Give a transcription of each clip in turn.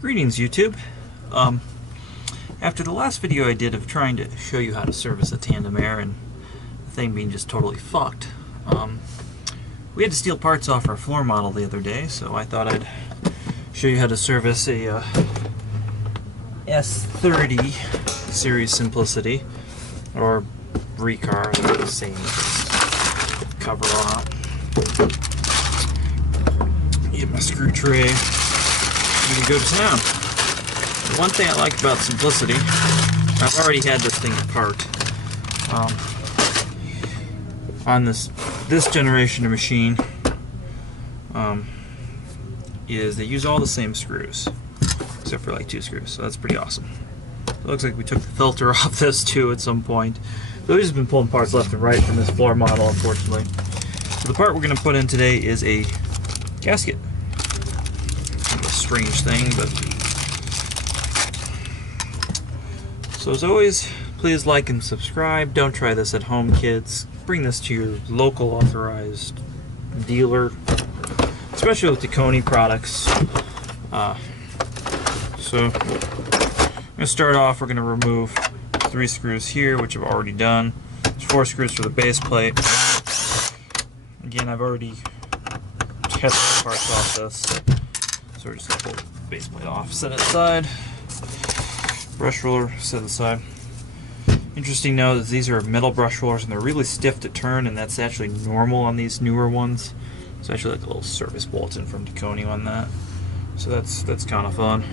Greetings, YouTube. After the last video I did of trying to show you how to service a Tandem Air and the thing being just totally fucked, we had to steal parts off our floor model the other day, so I thought I'd show you how to service a S30 Series Simplicity, or Riccar, they're the same. Cover on. Get my screw tray. I'm gonna go to town. The one thing I like about Simplicity, I've already had this thing apart. On this generation of machine, is they use all the same screws, except for like 2 screws. So that's pretty awesome. It looks like we took the filter off this too at some point. So we've just been pulling parts left and right from this floor model, unfortunately. So the part we're going to put in today is a gasket. Kind of a strange thing, but... So as always, please like and subscribe. Don't try this at home, kids. Bring this to your local authorized dealer, especially with Synchrony products. So I'm going to start off, we're going to remove 3 screws here, which I've already done. There's 4 screws for the base plate. Again, I've already tested parts off this, so we're just going to pull the base plate off, set it aside. Brush roller, set it aside. Interesting note is these are metal brush rollers and they're really stiff to turn, and that's actually normal on these newer ones. It's actually like a little service bulletin from Synchrony on that, so that's kind of fun.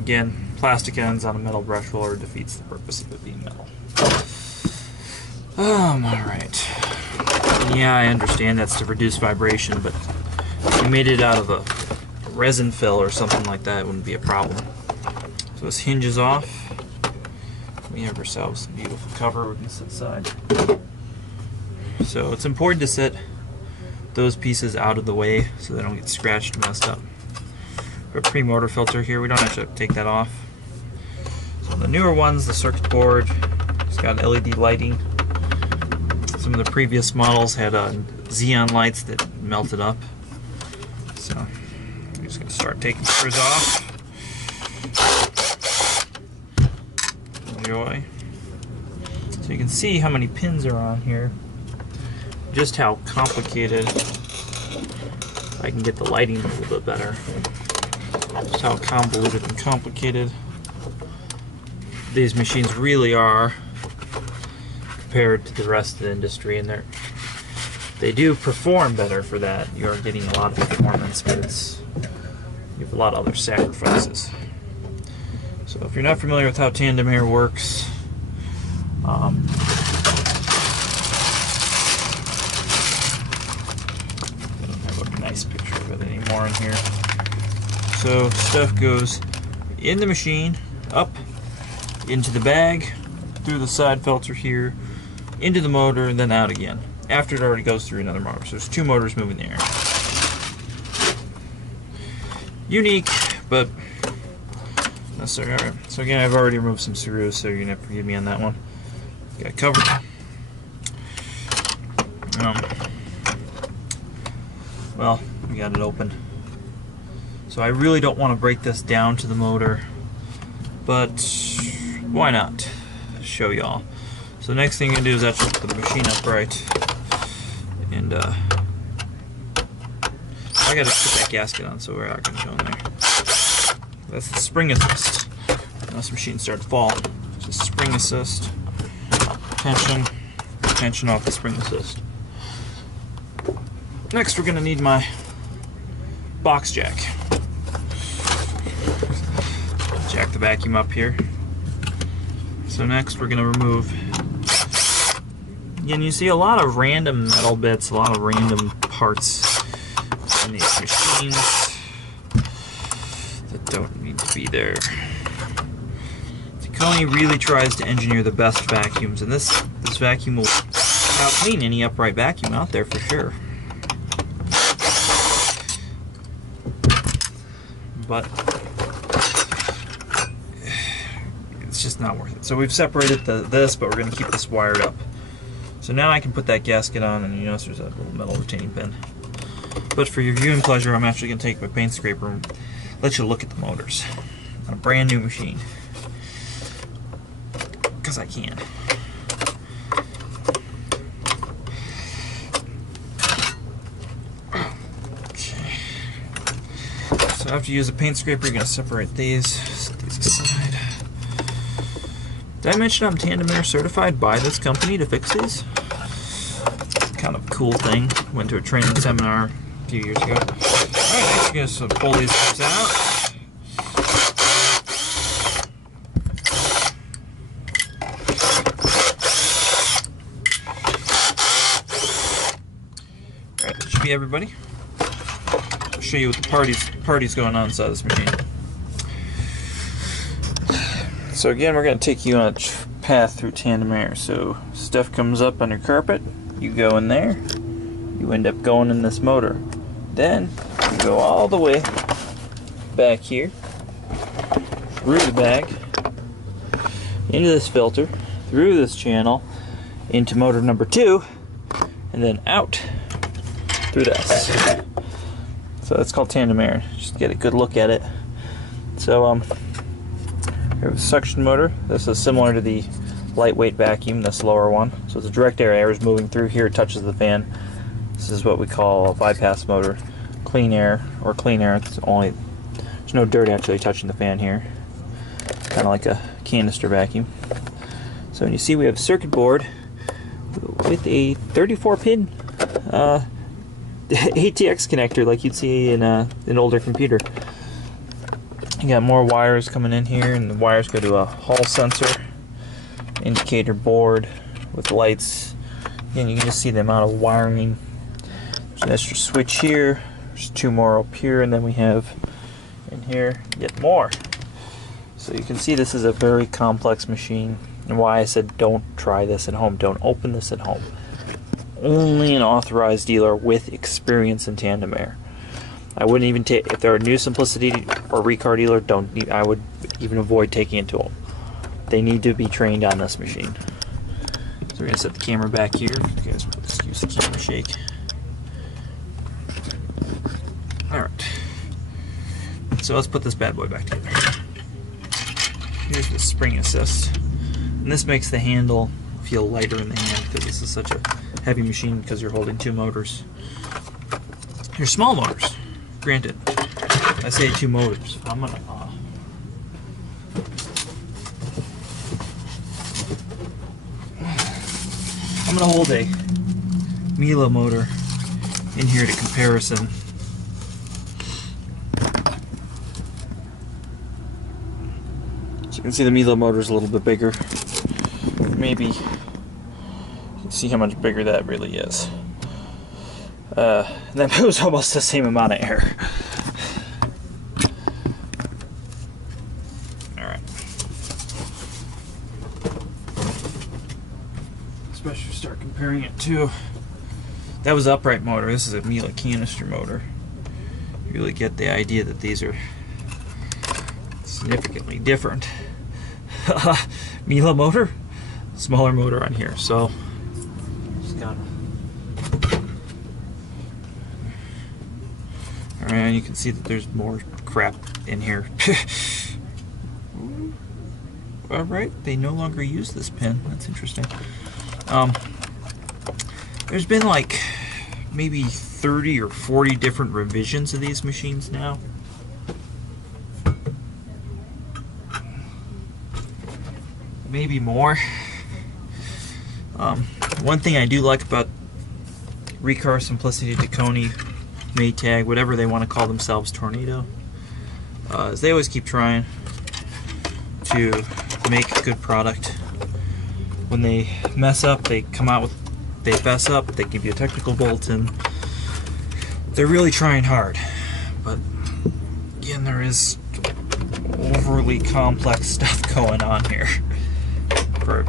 Again, plastic ends on a metal brush roller defeats the purpose of it being metal. Alright. Yeah, I understand that's to reduce vibration, but if you made it out of a resin fill or something like that, it wouldn't be a problem. So this hinges off. We have ourselves a beautiful cover we can set aside. So it's important to set those pieces out of the way so they don't get scratched and messed up. A pre-motor filter here, we don't actually have to take that off. So the newer ones, the circuit board, it's got LED lighting. Some of the previous models had xenon lights that melted up. So I'm just going to start taking screws off. Enjoy. So you can see how many pins are on here. Just how complicated. I can get the lighting a little bit better. Just how convoluted and complicated these machines really are compared to the rest of the industry, and they do perform better for that. You are getting a lot of performance, but you have a lot of other sacrifices. So if you're not familiar with how Tandem Air works, I don't have a nice picture of it anymore in here. So stuff goes in the machine, up, into the bag, through the side filter here, into the motor, and then out again. After it already goes through another motor. So there's 2 motors moving the air. Unique, but necessary. Alright. So again, I've already removed some screws, so you're going to have to forgive me on that one. Got it covered. Well, we got it open. So I really don't want to break this down to the motor, but why not? Show y'all. So the next thing you can do is actually put the machine upright, and I gotta put that gasket on so we're not gonna go in there. That's the spring assist. Now this machine started to fall. Just spring assist, tension off the spring assist. Next we're gonna need my box jack. Jack the vacuum up here. So next we're going to remove, again, you see a lot of random metal bits, a lot of random parts in these machines that don't need to be there. Synchrony really tries to engineer the best vacuums, and this vacuum will out-clean any upright vacuum out there for sure. But it's just not worth it. So we've separated this, but we're going to keep this wired up. So now I can put that gasket on, and you notice there's a little metal retaining pin. But for your viewing pleasure, I'm actually going to take my paint scraper and let you look at the motors on a brand new machine. Because I can. Okay. So after you use a paint scraper, you're going to separate these. Set these aside. Did I mention I'm Tandem certified by this company to fix these? Kind of a cool thing. Went to a training seminar a few years ago. Alright, next you're going to pull these guys out. Alright, that should be everybody. I'll show you what the party's going on inside this machine. So again, we're going to take you on a path through Tandem Air. So stuff comes up on your carpet, you go in there, you end up going in this motor. Then you go all the way back here, through the bag, into this filter, through this channel, into motor number 2, and then out through this. So that's called Tandem Air. Just get a good look at it. So we have a suction motor. This is similar to the lightweight vacuum, this lower one. So it's a direct air is moving through here, it touches the fan. This is what we call a bypass motor. Clean air, or clean air, there's no dirt actually touching the fan here. It's kind of like a canister vacuum. So you see we have a circuit board with a 34-pin ATX connector like you'd see in an older computer. You got more wires coming in here, and the wires go to a hall sensor, indicator board with lights. Again, you can just see the amount of wiring. There's an extra switch here, there's 2 more up here, and then we have in here yet more. So you can see this is a very complex machine, and why I said don't try this at home, don't open this at home. Only an authorized dealer with experience in Tandem Air. I wouldn't even take, if they're a new Simplicity or Riccar dealer, I would even avoid taking it to them. They need to be trained on this machine. So we're going to set the camera back here. You guys will excuse the camera shake. Alright. So let's put this bad boy back together. Here's the spring assist. And this makes the handle feel lighter in the hand because this is such a heavy machine because you're holding 2 motors. Here's small motors. Granted, I say 2 motors. I'm gonna hold a Miele motor in here to comparison. So you can see the Miele motor is a little bit bigger. Maybe you can see how much bigger that really is. That moves almost the same amount of air. Alright. Especially start comparing it to, that was upright motor, this is a Miele canister motor. You really get the idea that these are significantly different. Miele motor, smaller motor on here, so just got. And you can see that there's more crap in here. Alright, they no longer use this pin. That's interesting. There's been like maybe 30 or 40 different revisions of these machines now. Maybe more. One thing I do like about Riccar, Simplicity, Disassembling, Maytag, whatever they want to call themselves, Tornado, is they always keep trying to make a good product. When they mess up, they come out with, they fess up, they give you a technical bulletin. They're really trying hard, but again, there is overly complex stuff going on here.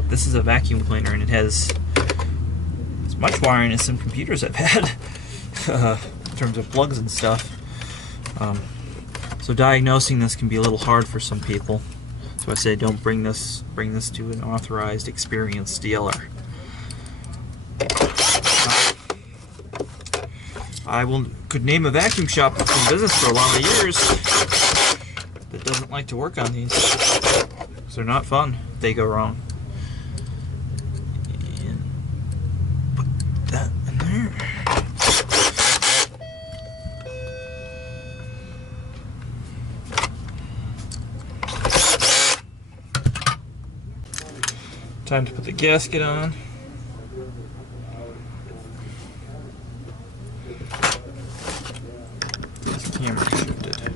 This is a vacuum cleaner, and it has as much wiring as some computers I've had. In terms of plugs and stuff. So diagnosing this can be a little hard for some people. So I say don't bring this to an authorized, experienced dealer. could name a vacuum shop that's been in business for a lot of years that doesn't like to work on these. Because they're not fun if they go wrong. And put that in there. Time to put the gasket on. This camera shifted.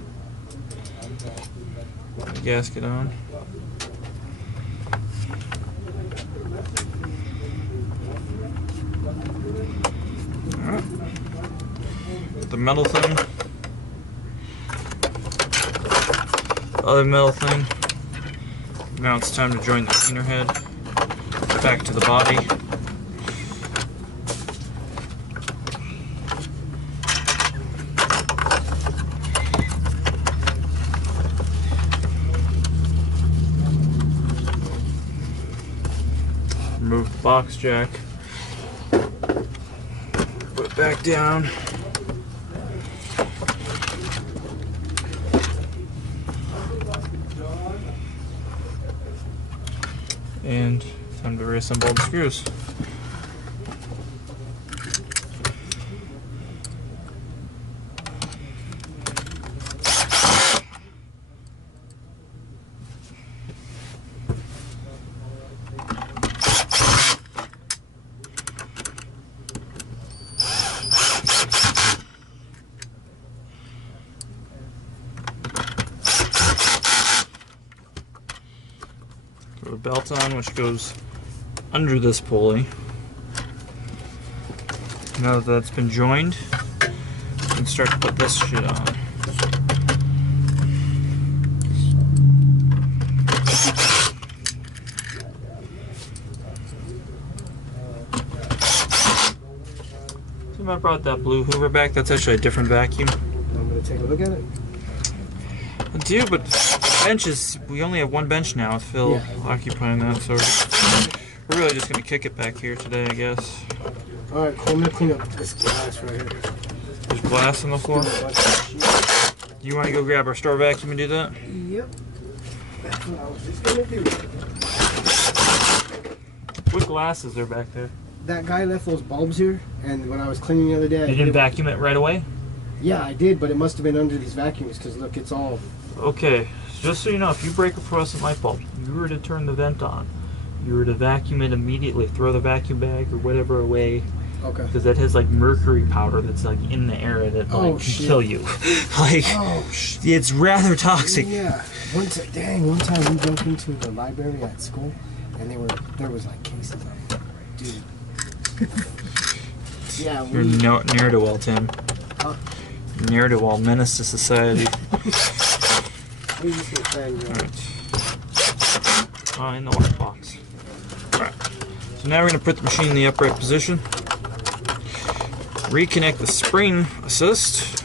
Put the gasket on. Alright. The metal thing. Other metal thing. Now it's time to join the cleaner head back to the body. Remove the box jack. Put it back down. And time to reassemble all the screws. Throw the belt on, which goes under this pulley. Now that that's been joined, we can start to put this shit on. So I brought that blue Hoover back. That's actually a different vacuum. I'm going to take a look at it. I do, but benches, we only have one bench now with Phil occupying that, so we're really just going to kick it back here today, I guess. Alright, cool. I'm going to clean up this glass right here. There's glass on the floor. You want to go grab our store vacuum and do that? Yep. That's what I was just going to do. What glass is there back there? That guy left those bulbs here, and when I was cleaning the other day... You didn't vacuum it right away? Yeah, I did, but it must have been under these vacuums, because look, it's all... Okay, just so you know, if you break a fluorescent light bulb, you were to turn the vent on, you were to vacuum it immediately, throw the vacuum bag or whatever away. Okay. Because that has like mercury powder that's like in the air that like, can kill you. Like, it's rather toxic. Yeah. One time we broke into the library at school, and there was like cases of it. Dude. Yeah. You're ne'er-do-well, Tim. Huh? Ne'er-do-well, menace to society. Alright. In the water box. Alright. So now we're going to put the machine in the upright position. Reconnect the spring assist.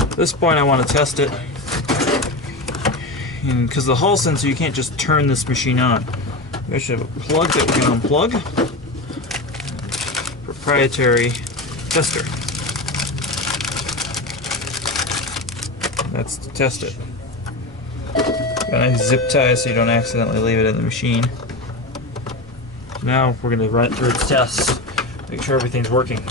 At this point I want to test it. And because the Hall sensor, you can't just turn this machine on. We actually have a plug that we can unplug. Proprietary tester. That's to test it. Got a nice zip tie so you don't accidentally leave it in the machine. Now we're going to run it through its tests, make sure everything's working.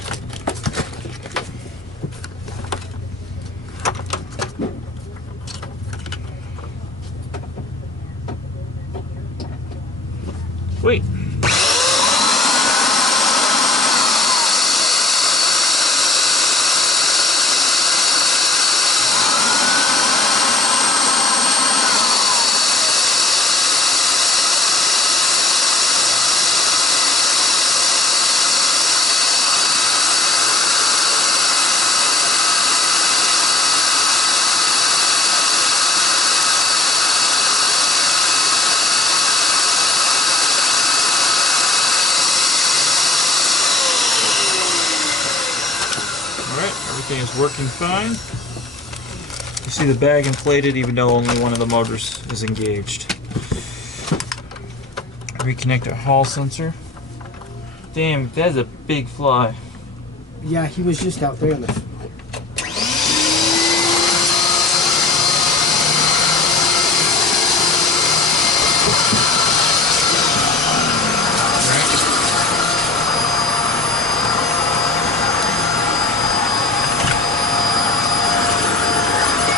Wait. everything is working fine. You see the bag inflated even though only one of the motors is engaged. Reconnect our hall sensor. Damn, that's a big fly. Yeah, he was just out there in the...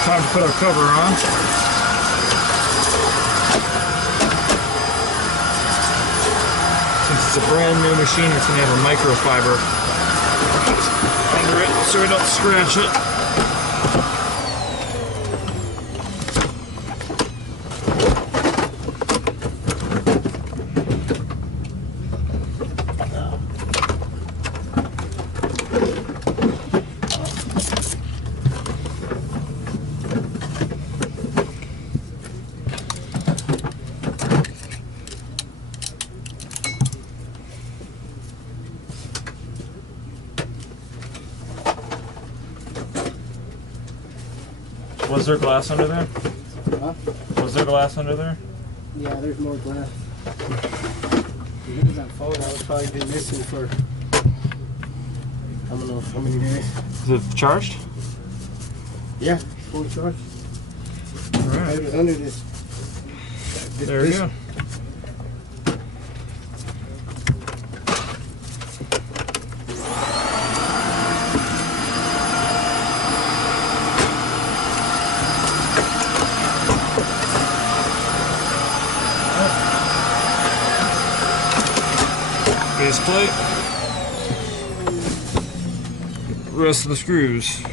Time to put our cover on. Since it's a brand new machine, it's going to have a microfiber under it so we don't scratch it. Was there glass under there? Huh? Was there glass under there? Yeah, there's more glass. That phone I was probably been missing for I don't know how many days. Is it charged? Yeah, fully charged. Alright. It was under this. There we go. Base plate. Rest of the screws.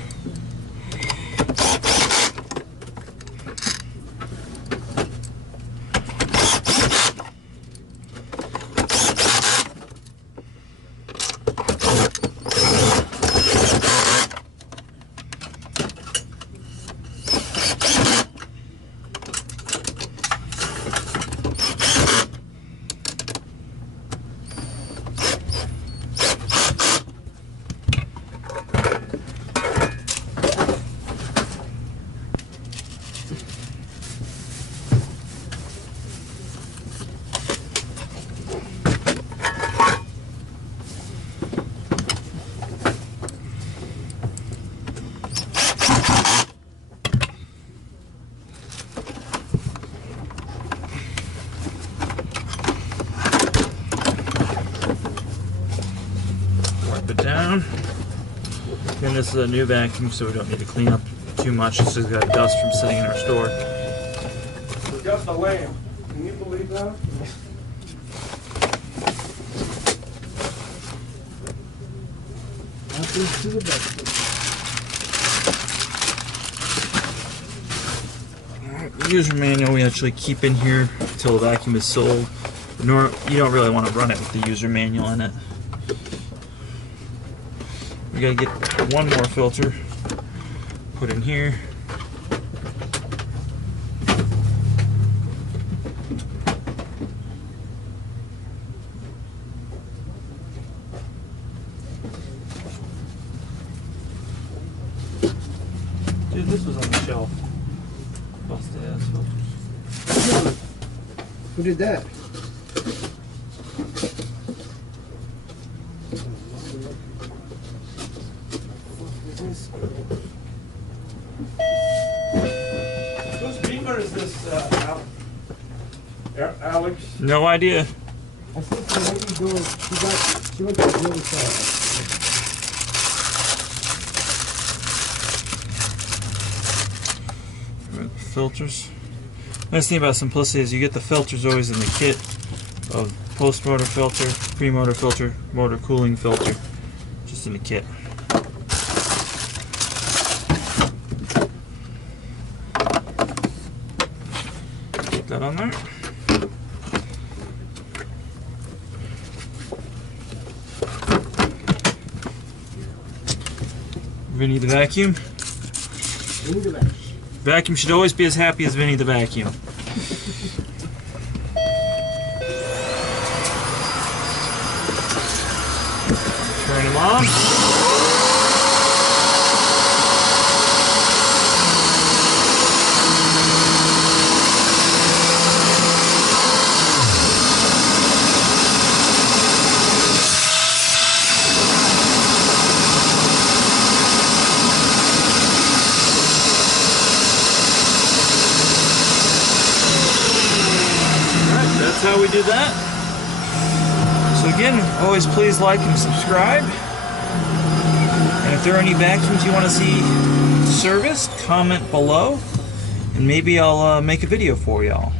Down. And this is a new vacuum, so we don't need to clean up too much. This has got dust from sitting in our store. It's just a lamp. Can you believe that? Happens to the best of The user manual we actually keep in here until the vacuum is sold. You don't really want to run it with the user manual in it. We gotta get one more filter put in here. Dude, this was on the shelf. Busted ass filters. Who did that? Whose beamer is this, Alex? No idea. I think the lady doing, she went to the other side. Filters. Nice thing about Simplicity is you get the filters always in the kit of post-motor filter, pre-motor filter, motor cooling filter, just in the kit. Put that on there. Vinny the vacuum. Vinny the vacuum. Vacuum should always be as happy as Vinny the vacuum. Turn him on. that's how we do that. So again, always please like and subscribe. And if there are any vacuums you want to see serviced, comment below, and maybe I'll make a video for y'all.